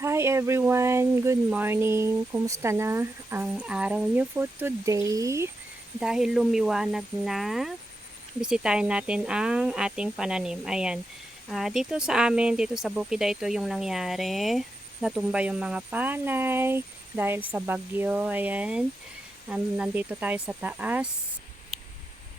Hi everyone! Good morning! Kumusta na ang araw niyo po today? Dahil lumiwanag na, bisitahin natin ang ating pananim. Ayan. Dito sa amin, dito sa bukid, ito yung nangyari. Natumba yung mga palay dahil sa bagyo. Ayan. Nandito tayo sa taas.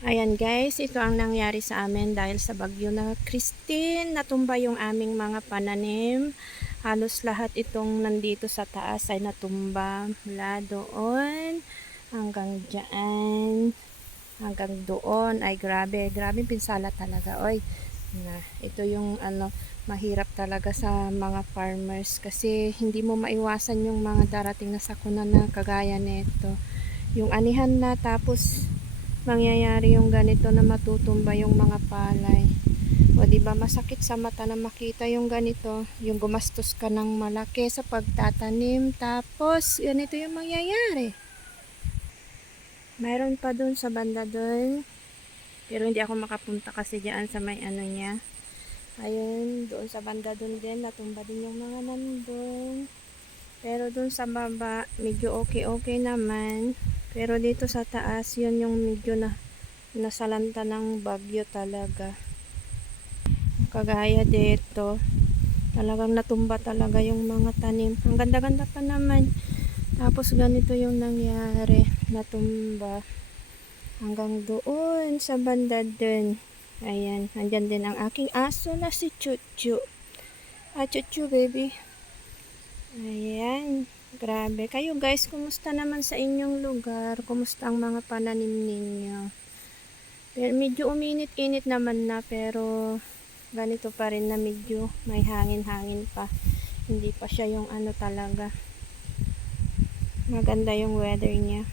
Ayan guys, ito ang nangyari sa amin dahil sa bagyo na Christine. Natumba yung aming mga pananim. Halos lahat itong nandito sa taas ay natumba. Mula doon hanggang dyan. Hanggang doon. Ay grabe, grabe pinsala talaga. Oy, ito yung mahirap talaga sa mga farmers kasi hindi mo maiwasan yung mga darating na sakuna na kagaya nito. Yung anihan na tapos mangyayari yung ganito na matutumba yung mga palay. O di ba masakit sa mata na makita yung ganito, yung gumastos ka ng malaki sa pagtatanim tapos ganito yung mangyayari. Mayroon pa dun sa banda dun, pero hindi ako makapunta kasi diyan sa may ano niya. Ayun, doon sa banda dun din natumba din yung mga nandun. Pero dun sa baba medyo okay naman. Pero dito sa taas, yun yung medyo nasalanta ng bagyo talaga. Kagaya dito, talagang natumba talaga yung mga tanim. Ang ganda-ganda pa naman. Tapos ganito yung nangyari. Natumba. Hanggang doon sa banda din. Ayan, andyan din ang aking aso na si Chuchu. Chuchu baby. Ayan. Grabe. Kayo guys, kumusta naman sa inyong lugar? Kumusta ang mga pananim ninyo? Pero medyo uminit-init naman na pero ganito pa rin na medyo may hangin-hangin pa. Hindi pa siya yung ano talaga. Maganda yung weather niya.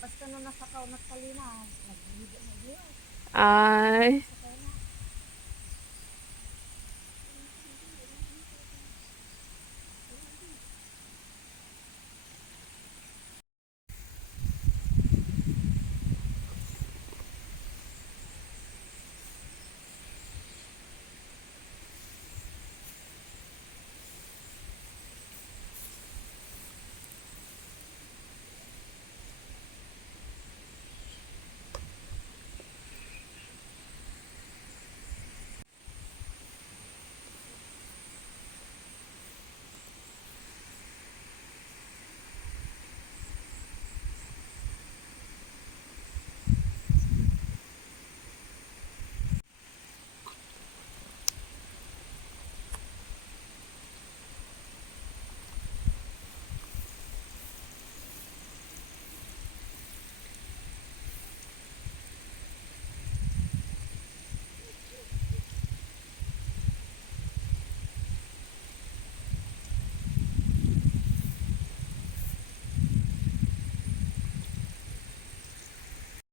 Basta na nasakaw na talina, nag-video na yun. Ay,